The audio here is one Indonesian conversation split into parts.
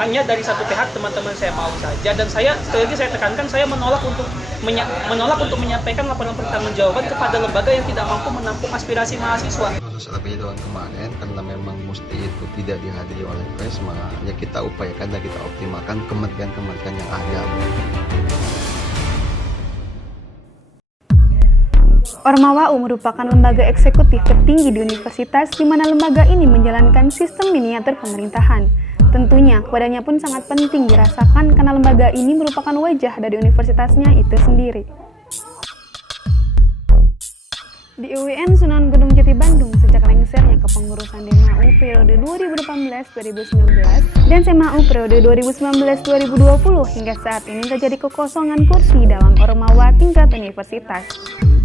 hanya dari satu pihak teman-teman saya mau saja. Dan saya sekali lagi saya tekankan, saya menolak untuk menyampaikan laporan pertanggungjawaban kepada lembaga yang tidak mampu menampung aspirasi mahasiswa. Proses lebih tahun kemarin karena memang mesti itu tidak dihadiri oleh Presma, ya kita upayakan dan kita optimalkan kementerian-kementerian yang ada. Orma WAU merupakan lembaga eksekutif tertinggi di universitas di mana lembaga ini menjalankan sistem miniatur pemerintahan. Tentunya, kepadanya pun sangat penting dirasakan karena lembaga ini merupakan wajah dari universitasnya itu sendiri. Di UIN Sunan Gunung Jati Bandung, sejak lengsernya kepengurusan DMAU periode 2018-2019 dan SEMAU periode 2019-2020 hingga saat ini terjadi kekosongan kursi dalam Ormawa tingkat universitas.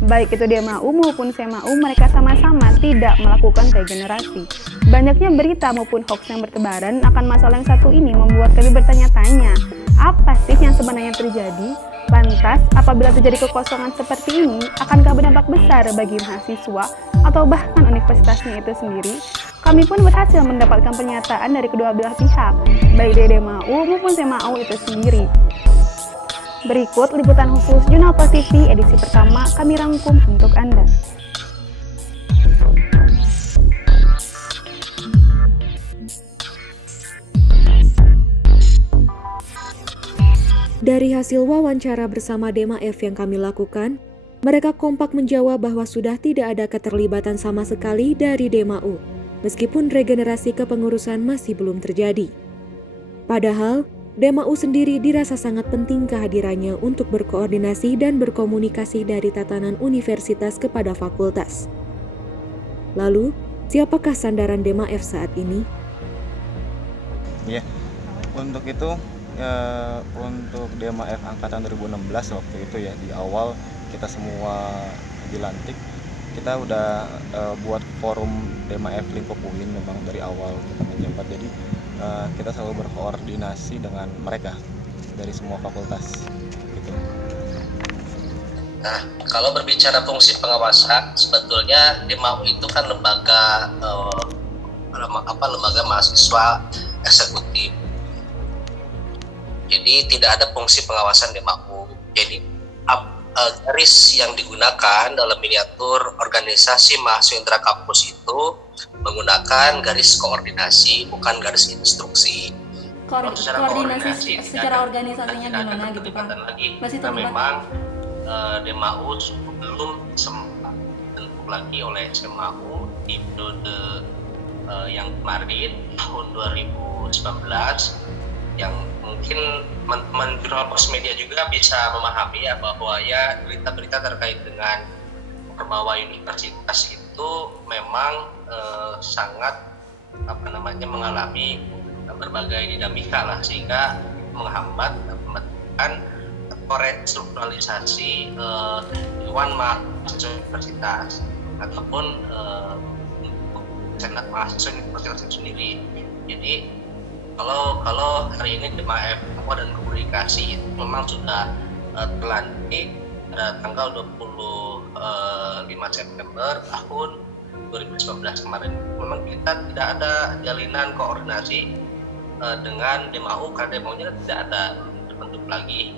Baik itu DMAU maupun SEMAU, mereka sama-sama tidak melakukan regenerasi. Banyaknya berita maupun hoax yang bertebaran akan masalah yang satu ini membuat kami bertanya-tanya, apa sih yang sebenarnya terjadi? Lantas, apabila terjadi kekosongan seperti ini, akankah berdampak besar bagi mahasiswa atau bahkan universitasnya itu sendiri? Kami pun berhasil mendapatkan pernyataan dari kedua belah pihak, baik dari DMAU maupun SEMAU itu sendiri. Berikut liputan khusus Jurnal Pos TV edisi pertama kami rangkum untuk Anda. Dari hasil wawancara bersama DMAF yang kami lakukan, mereka kompak menjawab bahwa sudah tidak ada keterlibatan sama sekali dari DMAU, meskipun regenerasi kepengurusan masih belum terjadi. Padahal, DMAU sendiri dirasa sangat penting kehadirannya untuk berkoordinasi dan berkomunikasi dari tatanan universitas kepada fakultas. Lalu, siapakah sandaran DMAF saat ini? Ya, untuk itu untuk DMAF angkatan 2016 waktu itu ya, di awal kita semua dilantik, kita udah buat forum DMAF Lingkup UIN memang dari awal kita menjabat. Jadi kita selalu berkoordinasi dengan mereka dari semua fakultas gitu. Nah, kalau berbicara fungsi pengawasan, sebetulnya DMAU itu kan lembaga lembaga mahasiswa eksekutif. Jadi tidak ada fungsi pengawasan DMAU. Jadi garis yang digunakan dalam miniatur organisasi mahasiswa intrakampus itu menggunakan garis koordinasi, bukan garis instruksi. Koordinasi secara organisasinya gimana gitu Pak? Masih terlibat? Memang DMAU belum sempat dibentuk lagi oleh SEMAU di periode yang kemarin tahun 2019, yang mungkin teman-teman jurnal Pos Media juga bisa memahami ya, bahwa ya berita-berita terkait dengan Ormawa Universitas itu memang sangat mengalami berbagai dinamika lah, sehingga menghambat pembentukan restrukturalisasi Dewan Mahasiswa Universitas ataupun Senat Mahasiswa Universitas itu sendiri. Jadi kalau hari ini DMAF dan komunikasi itu memang sudah terlantik pada tanggal 25 September tahun 2019 kemarin. Memang kita tidak ada jalinan koordinasi dengan DMAU karena DMAU-nya tidak ada, belum terbentuk lagi.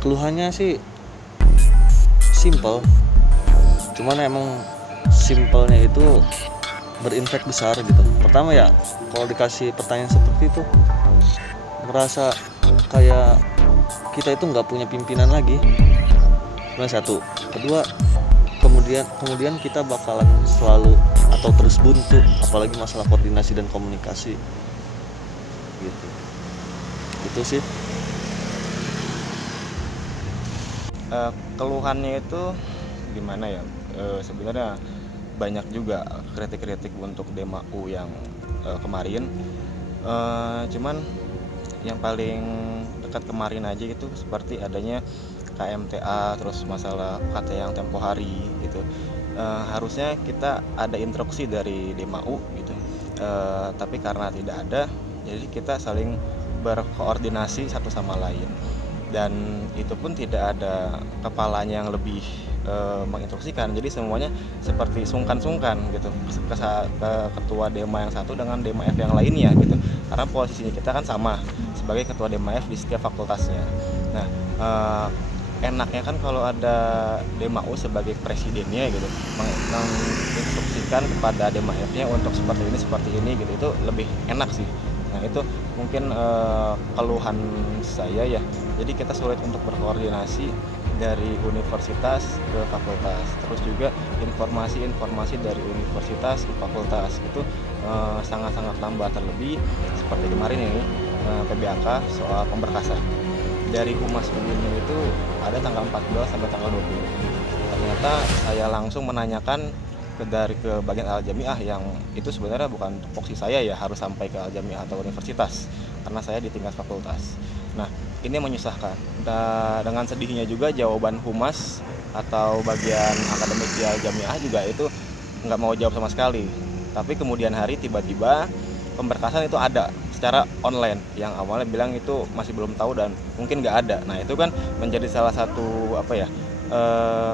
Keluhannya sih simple, cuman emang simpelnya itu berinfek besar gitu. Pertama ya, kalau dikasih pertanyaan seperti itu, merasa kayak kita itu nggak punya pimpinan lagi. Cuma satu. Kedua, kemudian kita bakalan selalu atau terus buntu, apalagi masalah koordinasi dan komunikasi gitu. Itu sih. Keluhannya itu gimana ya? Sebenarnya banyak juga kritik-kritik untuk DMAU yang kemarin. Cuman yang paling dekat kemarin aja gitu, seperti adanya KMTA, terus masalah UKT yang tempo hari gitu. Harusnya kita ada instruksi dari DMAU gitu, tapi karena tidak ada, jadi kita saling berkoordinasi satu sama lain. dan itu pun tidak ada kepalanya yang lebih menginstruksikan, jadi semuanya seperti sungkan-sungkan gitu ke ketua Dema yang satu dengan Dema F yang lainnya gitu, karena posisinya kita kan sama sebagai ketua Dema F di setiap fakultasnya. Nah, enaknya kan kalau ada Dema U sebagai presidennya gitu, menginstruksikan kepada Dema F-nya untuk seperti ini gitu, itu lebih enak sih. Nah, itu mungkin keluhan saya ya. Jadi kita sulit untuk berkoordinasi dari universitas ke fakultas. Terus juga informasi-informasi dari universitas ke fakultas itu sangat-sangat lambat, terlebih seperti kemarin ini PBAK soal pemberkasan. Dari Humas UIN itu ada tanggal 14 sampai tanggal 20. Ternyata saya langsung menanyakan ke bagian Al-Jamiah yang itu sebenarnya bukan tupoksi saya ya, harus sampai ke Al-Jamiah atau universitas karena saya di tingkat fakultas. Nah, ini menyusahkan. Dengan sedihnya juga jawaban Humas atau bagian akademik di Al-Jamiah juga itu nggak mau jawab sama sekali. Tapi kemudian hari tiba-tiba pemberkasan itu ada secara online, yang awalnya bilang itu masih belum tahu dan mungkin nggak ada. Nah, itu kan menjadi salah satu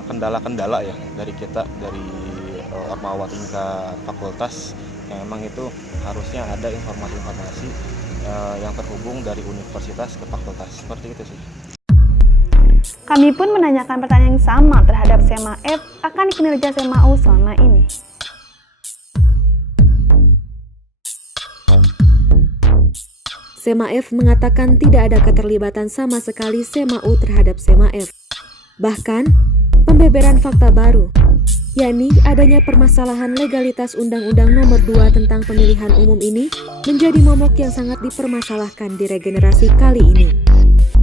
kendala-kendala ya dari kita, dari Ormawa tingkat fakultas, yang memang itu harusnya ada informasi-informasi yang terhubung dari universitas ke fakultas, seperti itu sih. Kami pun menanyakan pertanyaan yang sama terhadap SEMA F akan kinerja SEMA U selama ini. SEMA F mengatakan tidak ada keterlibatan sama sekali SEMA U terhadap SEMA F. Bahkan, pembeberan fakta baru, yakni adanya permasalahan legalitas Undang-Undang Nomor 2 tentang Pemilihan Umum ini menjadi momok yang sangat dipermasalahkan di regenerasi kali ini.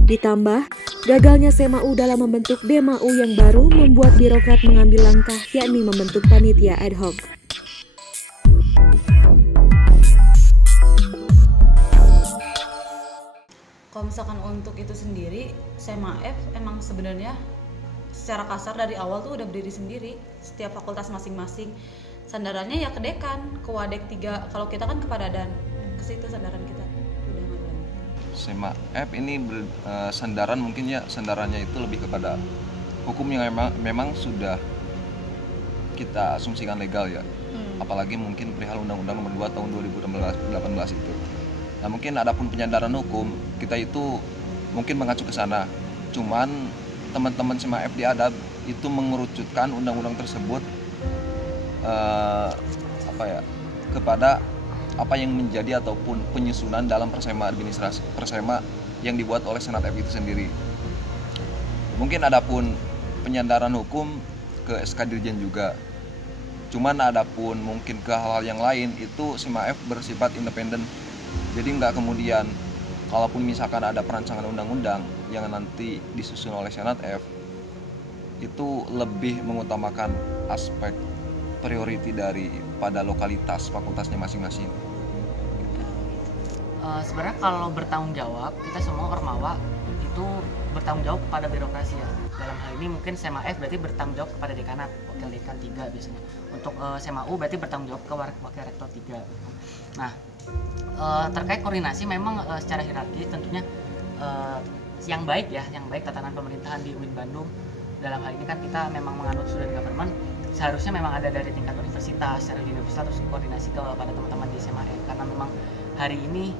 Ditambah, gagalnya SEMA U dalam membentuk Dema U yang baru membuat birokrat mengambil langkah, yakni membentuk panitia ad hoc. Kalau misalkan untuk itu sendiri, SEMA F emang sebenarnya secara kasar dari awal tuh udah berdiri sendiri, setiap fakultas masing-masing. Sandarannya ya ke dekan, ke Wadek 3, kalau kita kan ke Padadan, ke situ sandaran kita. Udah nggak berani. SEMA F ini sandaran, mungkin ya sandarannya itu lebih kepada hukum yang memang sudah kita asumsikan legal ya. Apalagi mungkin perihal Undang-Undang Nomor 2 tahun 2018 itu. Nah, mungkin adapun penyandaran hukum kita itu mungkin mengacu ke sana. Cuman teman-teman SEMA F di Adab itu mengerucutkan undang-undang tersebut kepada apa yang menjadi ataupun penyusunan dalam persema administrasi persema yang dibuat oleh Senat F itu sendiri. Mungkin adapun penyandaran hukum ke SK Dirjen juga. Cuman adapun mungkin ke hal-hal yang lain itu SEMA F bersifat independen. Jadi nggak kemudian kalaupun misalkan ada perancangan undang-undang yang nanti disusun oleh Senat F itu lebih mengutamakan aspek priority pada lokalitas fakultasnya masing-masing. Sebenarnya kalau bertanggung jawab, kita semua Ormawa itu bertanggung jawab kepada birokrasi ya. Dalam hal ini mungkin SEMA F berarti bertanggung jawab kepada dekanat, wakil dekan 3 biasanya. Untuk SEMA U berarti bertanggung jawab ke wakil rektor 3. Nah, terkait koordinasi memang secara hierarki tentunya yang baik tatanan pemerintahan di UIN Bandung. Dalam hal ini kan kita memang menganut student government, seharusnya memang ada dari tingkat universitas, secara universitas terus koordinasi kepada teman-teman di SEMA F, karena memang hari ini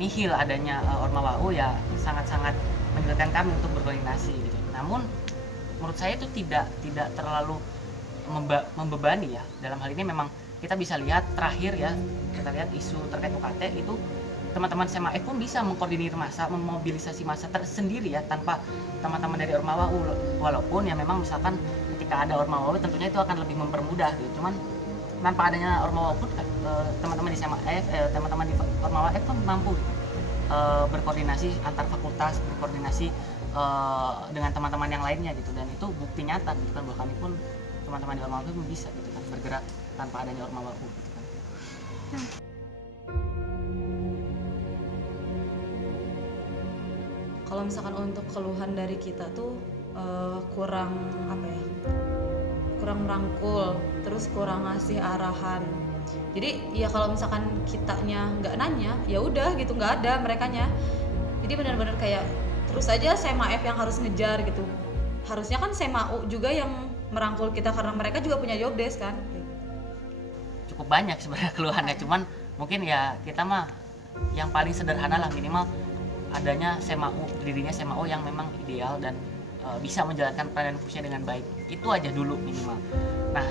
nihil adanya Ormawa U ya sangat-sangat menyulitkan kami untuk berkoordinasi gitu. Namun menurut saya itu tidak terlalu membebani ya. Dalam hal ini memang kita bisa lihat terakhir ya, kita lihat isu terkait UKT itu teman-teman SEMA F pun bisa mengkoordinir massa, memobilisasi massa tersendiri ya tanpa teman-teman dari Ormawa U, walaupun ya memang misalkan ketika ada Ormawa U tentunya itu akan lebih mempermudah gitu. Cuman tanpa adanya Ormawa U pun teman-teman di SEMA F, teman-teman di Ormawa F pun mampu gitu, berkoordinasi antar fakultas, berkoordinasi dengan teman-teman yang lainnya gitu, dan itu bukti nyata gitu kan, bahwa kami pun teman-teman di Ormawa U pun bisa gitu kan bergerak tanpa adanya Ormawa U gitu kan. Kalau misalkan untuk keluhan dari kita tuh kurang merangkul, terus kurang ngasih arahan. Jadi ya kalau misalkan kitanya nggak nanya, ya udah gitu, nggak ada merekanya. Jadi benar-benar kayak terus aja SEMA F yang harus ngejar gitu. Harusnya kan SEMA U juga yang merangkul kita karena mereka juga punya job desk kan. Cukup banyak sebenarnya keluhannya, cuman mungkin ya kita mah yang paling sederhana lah, minimal adanya SEMA U, dirinya SEMA U yang memang ideal dan bisa menjalankan peran dan fungsinya dengan baik. Itu aja dulu minimal. Nah,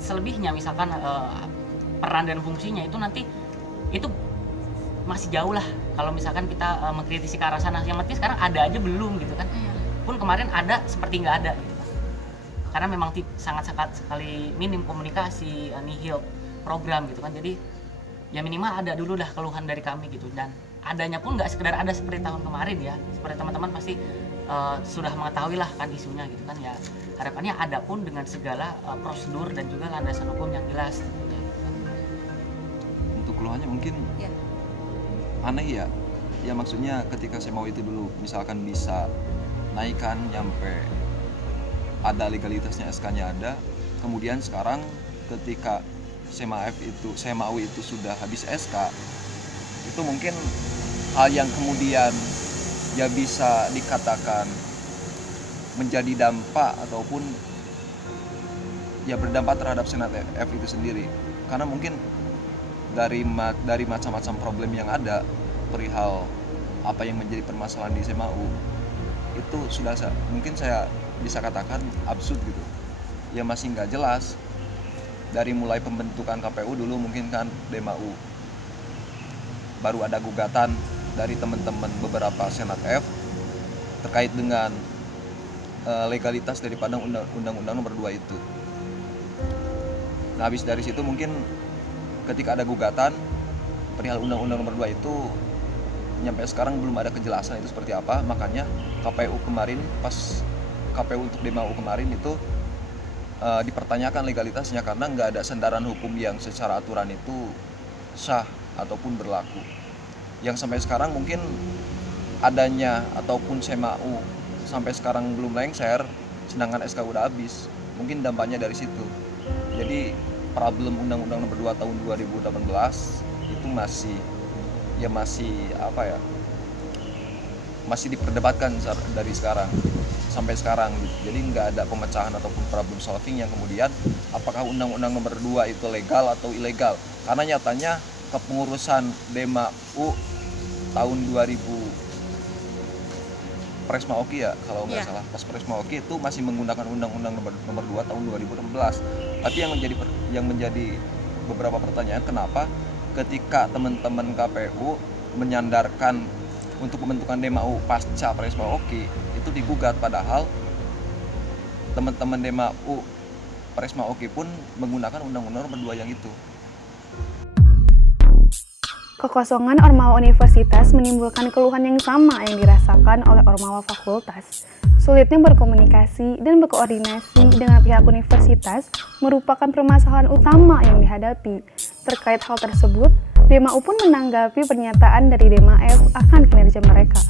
selebihnya misalkan peran dan fungsinya itu nanti itu masih jauh lah kalau misalkan kita mengkritisi ke arah sana. Yang penting sekarang ada aja belum gitu kan. Pun kemarin ada seperti nggak ada gitu kan. Karena memang sangat sekali minim komunikasi, nihil program gitu kan. Jadi ya minimal ada dulu dah keluhan dari kami gitu, dan adanya pun nggak sekedar ada seperti tahun kemarin ya, seperti teman-teman pasti sudah mengetahui lah kan isunya gitu kan ya. Harapannya ada pun dengan segala prosedur dan juga landasan hukum yang jelas tentunya gitu kan. Untuk keluhannya mungkin aneh ya. Ya maksudnya ketika saya mau itu dulu misalkan bisa naikkan nyampe ada legalitasnya, SK-nya ada. Kemudian sekarang ketika SEMA U itu sudah habis SK, itu mungkin hal yang kemudian ya bisa dikatakan menjadi dampak ataupun ya berdampak terhadap Senat F itu sendiri. Karena mungkin dari macam-macam problem yang ada perihal apa yang menjadi permasalahan di SEMA U itu sudah mungkin saya bisa katakan absurd gitu. Ya masih nggak jelas. Dari mulai pembentukan KPU dulu mungkin kan DMAU, baru ada gugatan dari teman-teman beberapa Senat F terkait dengan legalitas daripada Undang-Undang Nomor 2 itu. Nah, habis dari situ mungkin ketika ada gugatan perihal Undang-Undang Nomor 2 itu nyampe sekarang belum ada kejelasan itu seperti apa. Makanya KPU kemarin, pas KPU untuk DMAU kemarin itu dipertanyakan legalitasnya karena nggak ada sandaran hukum yang secara aturan itu sah ataupun berlaku. Yang sampai sekarang mungkin adanya ataupun SEMA U sampai sekarang belum lengser, sedangkan SK udah habis. Mungkin dampaknya dari situ. Jadi problem Undang-Undang Nomor 2 tahun 2018 itu masih diperdebatkan dari sekarang sampai sekarang. Jadi nggak ada pemecahan ataupun problem solving yang kemudian apakah Undang-Undang Nomor 2 itu legal atau ilegal. Karena nyatanya kepengurusan DMAU tahun 2000 Presma Oki ya kalau nggak salah, pas Presma Oki itu masih menggunakan Undang-Undang Nomor 2 tahun 2016. Tapi yang menjadi beberapa pertanyaan, kenapa ketika teman-teman KPU menyandarkan untuk pembentukan DMAU pasca Presma Oki itu digugat, padahal teman-teman DMAU Presma Oki pun menggunakan Undang-Undang Nomor 2 yang itu. Kekosongan Ormawa Universitas menimbulkan keluhan yang sama yang dirasakan oleh Ormawa Fakultas. Sulitnya berkomunikasi dan berkoordinasi dengan pihak universitas merupakan permasalahan utama yang dihadapi. Terkait hal tersebut, DMAU pun menanggapi pernyataan dari DMAF akan kinerja mereka.